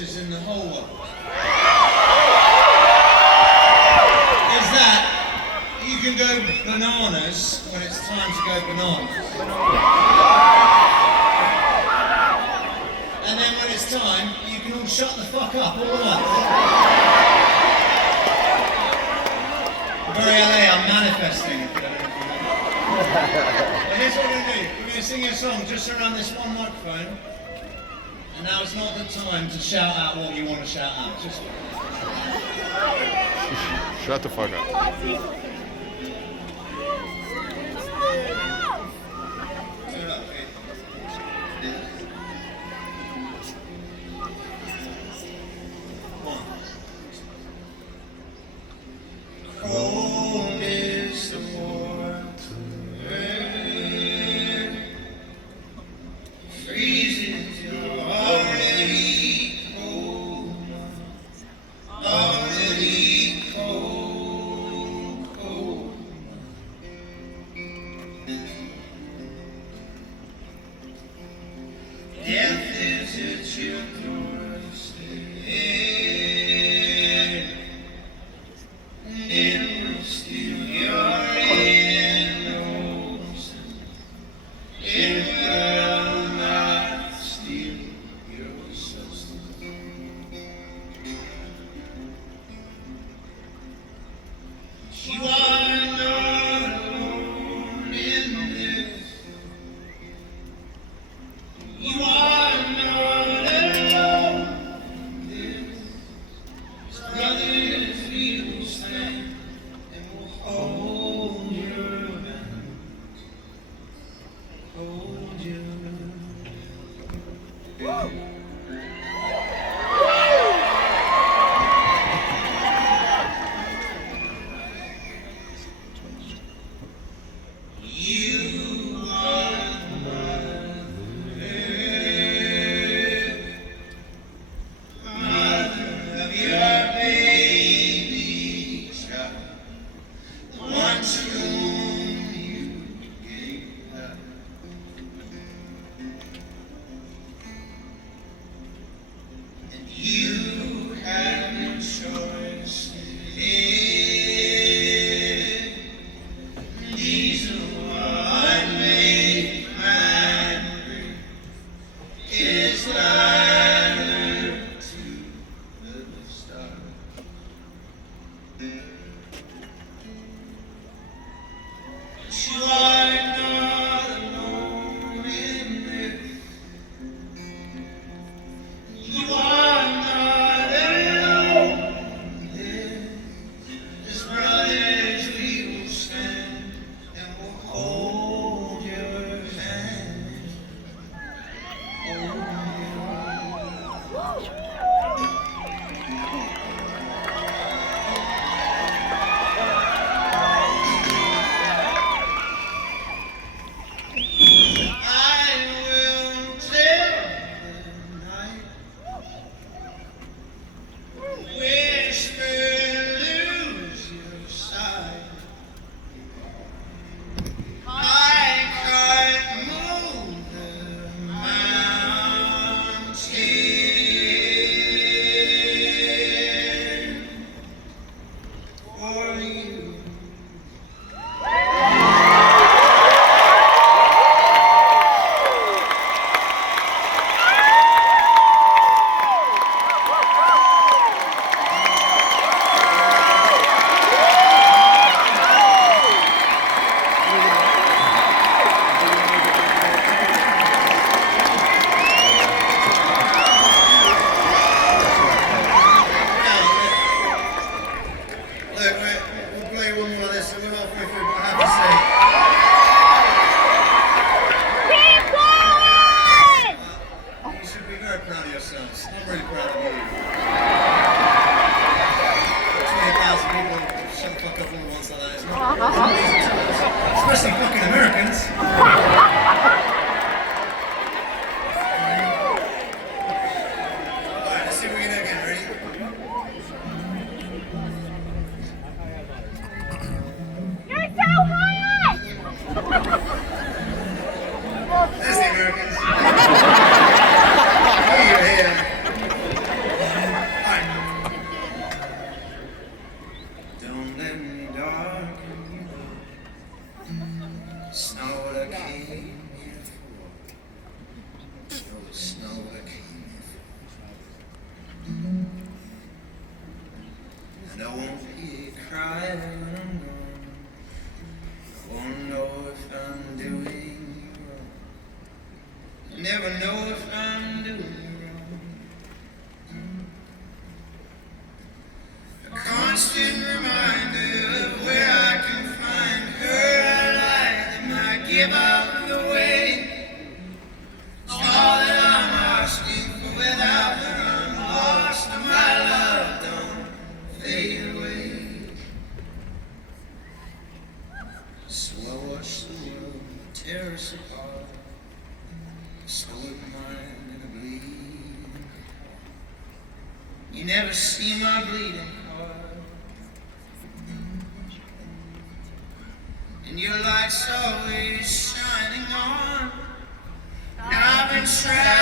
produces in the whole world is that you can go bananas when it's time to go bananas. And then when it's time, you can all shut the fuck up all at once. Very LA, I'm manifesting. But here's what we're going to do. We're going to sing a song just around this one microphone. And now it's not the time to shout out what you want to shout out. Just shut the fuck up. Cold is the mortal air, freezes you're already cold, already cold, cold. Death is at your doorstep. It will steal your innocence. It will not steal your substance. You are not alone in this. You are not alone in this. Brothers, we will stand. Hold your hand. Hold your hand. You are mother of your baby child. One to whom you gave up. And you have no choice to live. These are what made man free. Is ladder to the stars. You are not alone in this. You are not alone in this. As brothers we will stand and we'll hold your hand. Hold your Especially fucking Americans. Alright, let's see if we can do it again. Ready? You're so hot! There's the Americans. Here, here. and dark and you know it's not what I came here for. No, it's not what I came here for. And I won't hear you cry when I'm gone. I won't know if I'm doing you wrong. I never know if I'm doing you wrong. A constant reminder of where I can find her alive that might give up the way. It's all that I'm asking for. Without her I'm lost, and my love don't fade away. So I watch the world tear us apart, slow it mine and I bleed. You never see my bleeding heart, and your light's always shining on. And I've been trying